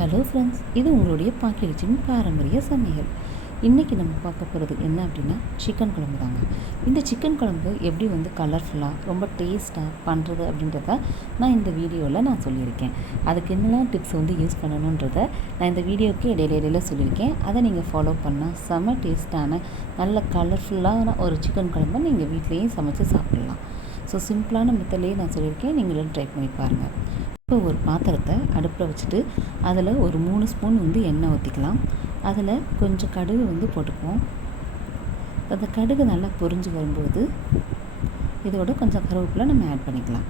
Hello friends, இது உங்களுடைய பாக்கியலட்சுமி பாரம்பரிய சமையல். இன்றைக்கி நம்ம பார்க்க போகிறது என்ன அப்படின்னா சிக்கன் குழம்பு தாங்க. இந்த சிக்கன் குழம்பு எப்படி கலர்ஃபுல்லாக ரொம்ப டேஸ்ட்டாக பண்ணுறது அப்படின்றத நான் இந்த வீடியோவில் சொல்லியிருக்கேன். அதுக்கு என்னெல்லாம் டிப்ஸ் யூஸ் பண்ணணுன்றதை நான் இந்த வீடியோவுக்கு இடையில சொல்லியிருக்கேன். அதை நீங்கள் ஃபாலோ பண்ணால் செம டேஸ்ட்டான நல்ல கலர்ஃபுல்லான ஒரு சிக்கன் குழம்பை நீங்கள் வீட்டிலையும் சமைச்சு சாப்பிட்லாம். ஸோ சிம்பிளான மெத்தட்லேயே நான் சொல்லியிருக்கேன், நீங்களும் ட்ரை பண்ணி பாருங்கள். இப்போ ஒரு பாத்திரத்தை அடுப்பில் வச்சுட்டு அதில் ஒரு 3 ஸ்பூன் எண்ணெய் ஊற்றிக்கலாம். அதில் கொஞ்சம் கடுகு போட்டுக்குவோம். அந்த கடுகு நல்லா பொரிஞ்சு வரும்போது இதோட கொஞ்சம் கருவேப்பிலை நம்ம ஆட் பண்ணிக்கலாம்.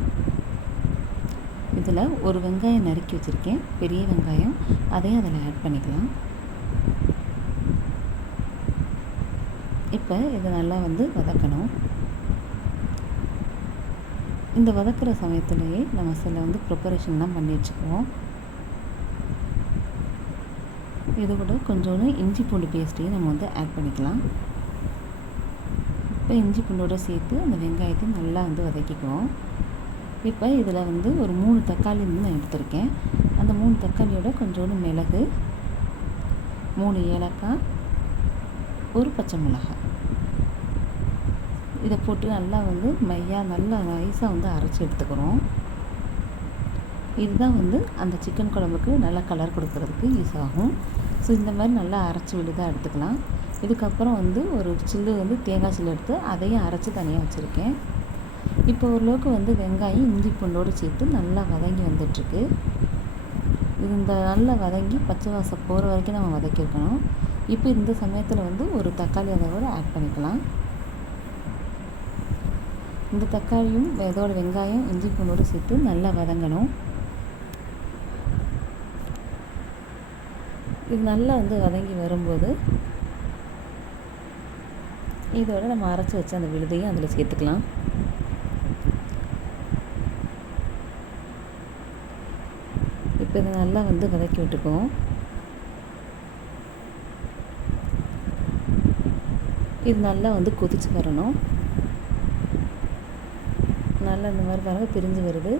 இதில் ஒரு வெங்காயம் நறுக்கி வச்சுருக்கேன், பெரிய வெங்காயம், அதையும் அதில் ஆட் பண்ணிக்கலாம். இப்போ இதை நல்லா வதக்கணும். இந்த வதக்கிற சமயத்துலேயே நம்ம சில ப்ரிப்பரேஷன்லாம் பண்ணி வச்சுக்குவோம். இது கூட கொஞ்சோண்டு இஞ்சி பூண்டு பேஸ்ட்டையும் நம்ம ஆட் பண்ணிக்கலாம். இப்போ இஞ்சி பூண்டோடு சேர்த்து அந்த வெங்காயத்தையும் நல்லா வதக்கிக்குவோம். இப்போ இதில் ஒரு 3 தக்காளி நான் எடுத்திருக்கேன். அந்த 3 தக்காளியோட கொஞ்சோண்டு மிளகு, 3 ஏலக்காய், ஒரு பச்சை மிளகாய், இதை போட்டு நல்லா மையாக நல்லா நைஸாக அரைச்சி எடுத்துக்கிறோம். இதுதான் அந்த சிக்கன் குழம்புக்கு நல்லா கலர் கொடுக்கறதுக்கு யூஸ் ஆகும். ஸோ இந்த மாதிரி நல்லா அரைச்சி விழுதாக எடுத்துக்கலாம். இதுக்கப்புறம் ஒரு சில்லு தேங்காய் சில்லு எடுத்து அதையும் அரைச்சி தனியாக வச்சுருக்கேன். இப்போ ஓரளவுக்கு வெங்காயம் இஞ்சி பூண்டோடு சேர்த்து நல்லா வதங்கி வந்துட்டுருக்கு. இது இந்த நல்லா வதங்கி பச்சை வாசம் போகிற வரைக்கும் நம்ம வதக்கியிருக்கணும். இப்போ இந்த சமயத்தில் ஒரு தக்காளி அதோட ஆட் பண்ணிக்கலாம். இந்த தக்காளியும் இதோட வெங்காயம் இஞ்சி பூண்டோடு சேர்த்து நல்லா வதங்கணும். இது நல்லா வதங்கி வரும்போது இதோட நம்ம அரைச்சி வச்ச அந்த விழுதையும் அதில் சேர்த்துக்கலாம். இப்போ இதை நல்லா வதக்கி விட்டுக்குவோம். இது நல்லா கொதிச்சு வரணும். நல்லா இந்த மாதிரி பாருங்க பிரிஞ்சு வருது.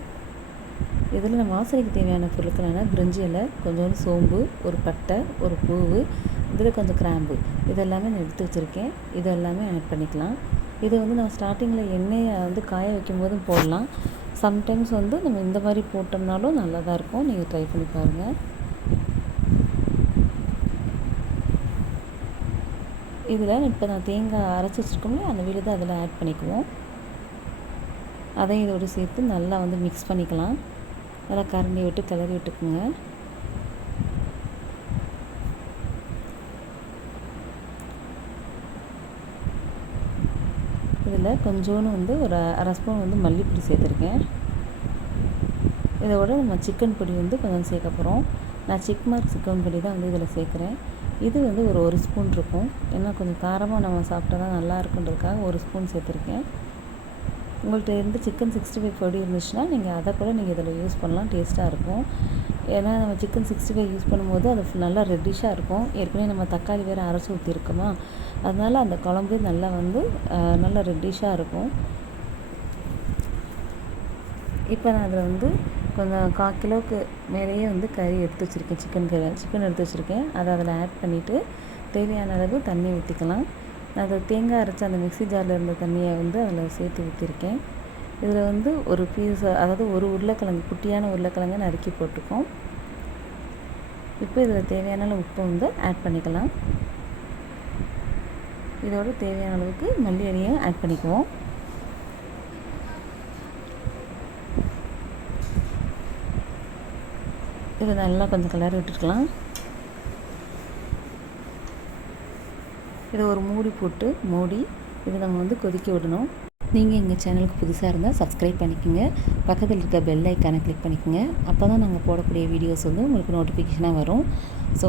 இதில் நம்ம வாசனைக்கு தேவையான பொருட்களான பிரிஞ்சி இலை, கொஞ்சோண்டு சோம்பு, ஒரு பட்டை, ஒரு பூவு, இதில் கொஞ்சம் கிராம்பு, இதெல்லாமே நான் எடுத்து வச்சுருக்கேன். இதெல்லாமே ஆட் பண்ணிக்கலாம். இதை நம்ம ஸ்டார்டிங்கில் எண்ணெயை காய வைக்கும் போதும் போடலாம். சம்டைம்ஸ் நம்ம இந்த மாதிரி போட்டோம்னாலும் நல்லா தான் இருக்கும். நீங்கள் ட்ரை பண்ணி பாருங்கள். இதில் இப்போ நான் தேங்காய் அரைச்சி வச்சுருக்கோம்ல, அந்த விழுதை அதில் ஆட் பண்ணிக்குவோம். அதையும் இதோடு சேர்த்து நல்லா மிக்ஸ் பண்ணிக்கலாம். நல்லா கரண்டி விட்டு கிளறி விட்டுக்குங்க. இதில் கொஞ்சோன்னு ஒரு அரை ஸ்பூன் மல்லிப்பொடி சேர்த்துருக்கேன். இதோட நம்ம சிக்கன் பொடி கொஞ்சம் சேர்க்க போகிறோம். நான் சிக்மார்க் சிக்கன் பொடி தான் இதில் சேர்க்குறேன். இது ஒரு ஸ்பூன் இருக்கும். ஏன்னா கொஞ்சம் காரமாக நம்ம சாப்பிட்டா தான் நல்லா இருக்குன்றதுக்காக 1 ஸ்பூன் சேர்த்துருக்கேன். உங்கள்கிட்ட சிக்கன் 65 பொடி இருந்துச்சுன்னா நீங்கள் அதை கூட நீங்கள் இதில் யூஸ் பண்ணலாம். டேஸ்ட்டாக இருக்கும். ஏன்னா நம்ம சிக்கன் 65 யூஸ் பண்ணும்போது அது நல்லா ரெட்டிஷாக இருக்கும். ஏற்கனவே நம்ம தக்காளி வேறு அரைச்சி ஊற்றிருக்கோமா, அதனால் அந்த குழம்பு நல்லா நல்லா ரெட்டிஷாக இருக்கும். இப்போ நான் அதில் கொஞ்சம் 1/4 கிலோவுக்கு மேலேயே கறி எடுத்து வச்சுருக்கேன். சிக்கன் எடுத்து வச்சுருக்கேன். அதை அதில் ஆட் பண்ணிவிட்டு தேவையான அளவு தண்ணி ஊற்றிக்கலாம். நான் அதை தேங்காய் அரைச்சி அந்த மிக்ஸி ஜாரில் இருந்த தண்ணியை அதில் சேர்த்து ஊற்றிருக்கேன். இதில் ஒரு பீஸ், அதாவது ஒரு உருளைக்கிழங்கு, குட்டியான உருளைக்கிழங்கு நறுக்கி போட்டுக்கோம். இப்போ இதில் தேவையான அளவு உப்பு ஆட் பண்ணிக்கலாம். இதோட தேவையான அளவுக்கு மல்லி இலையும் ஆட் பண்ணிக்குவோம். இதை நல்லா கொஞ்சம் கிளறி விட்டுருக்கலாம். இதை ஒரு மூடி போட்டு இதை நம்ம கொதிக்க விடணும். நீங்கள் எங்கள் சேனலுக்கு புதுசாக இருந்தால் சப்ஸ்கிரைப் பண்ணிக்கோங்க. பக்கத்தில் இருக்க பெல் ஐக்கானை கிளிக் பண்ணிக்கோங்க. அப்போ தான் நாங்கள் போடக்கூடிய வீடியோஸ் உங்களுக்கு நோட்டிஃபிகேஷனாக வரும். ஸோ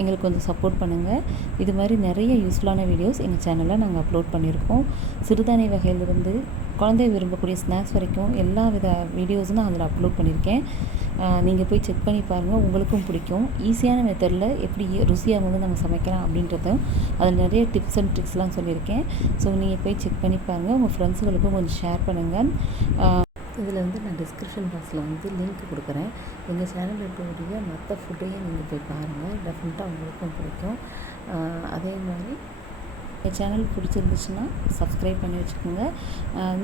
எங்களுக்கு கொஞ்சம் சப்போர்ட் பண்ணுங்கள். இது மாதிரி நிறைய யூஸ்ஃபுல்லான வீடியோஸ் எங்கள் சேனலில் நாங்கள் அப்லோட் பண்ணியிருக்கோம். சிறுதானிய வகையிலிருந்து குழந்தை விரும்பக்கூடிய ஸ்நாக்ஸ் வரைக்கும் எல்லா வித வீடியோஸும் நான் அதில் அப்லோட் பண்ணியிருக்கேன். நீங்கள் போய் செக் பண்ணி பாருங்கள், உங்களுக்கும் பிடிக்கும். ஈஸியான மெத்தடில் எப்படி ருசியாக நம்ம சமைக்கலாம் அப்படின்றதும் அதில் நிறைய டிப்ஸ் அண்ட் ட்ரிக்ஸ்லாம் சொல்லியிருக்கேன். ஸோ நீங்கள் போய் செக் பண்ணி பாருங்கள். உங்கள் ஃப்ரெண்ட்ஸுகளுக்கும் கொஞ்சம் ஷேர் பண்ணுங்கள். இதில் வந்து நான் டிஸ்கிரிப்ஷன் பாக்ஸில் வந்து லிங்க் கொடுக்குறேன். எங்கள் சேனலில் இருக்கக்கூடிய மற்ற ஃபுட்டையும் நீங்கள் போய் பாருங்கள், டெஃபினட்டாக உங்களுக்கும் பிடிக்கும். அதே மாதிரி என் சேனல் பிடிச்சிருந்துச்சுன்னா சப்ஸ்கிரைப் பண்ணி வச்சுக்கோங்க.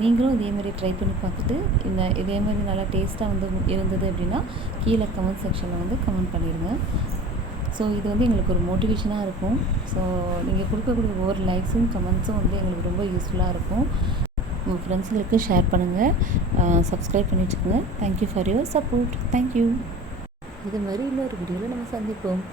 நீங்களும் இதேமாதிரி ட்ரை பண்ணி பார்த்துட்டு இதேமாதிரி நல்லா டேஸ்ட்டாக வந்து இருந்தது அப்படின்னா கீழே கமெண்ட் செக்ஷனில் வந்து கமெண்ட் பண்ணிடுங்க. ஸோ இது வந்து எங்களுக்கு ஒரு மோட்டிவேஷனாக இருக்கும். ஸோ நீங்கள் கொடுக்கக்கூடிய ஒவ்வொரு லைக்ஸும் கமெண்ட்ஸும் வந்து எங்களுக்கு ரொம்ப யூஸ்ஃபுல்லாக இருக்கும். உங்கள் ஃப்ரெண்ட்ஸுங்களுக்கு ஷேர் பண்ணுங்கள், சப்ஸ்கிரைப் பண்ணி வச்சுக்கோங்க. Thank you for your support. Thank you. இது மாதிரி இன்னொரு வீடியோவில் நம்ம சந்திப்போம்.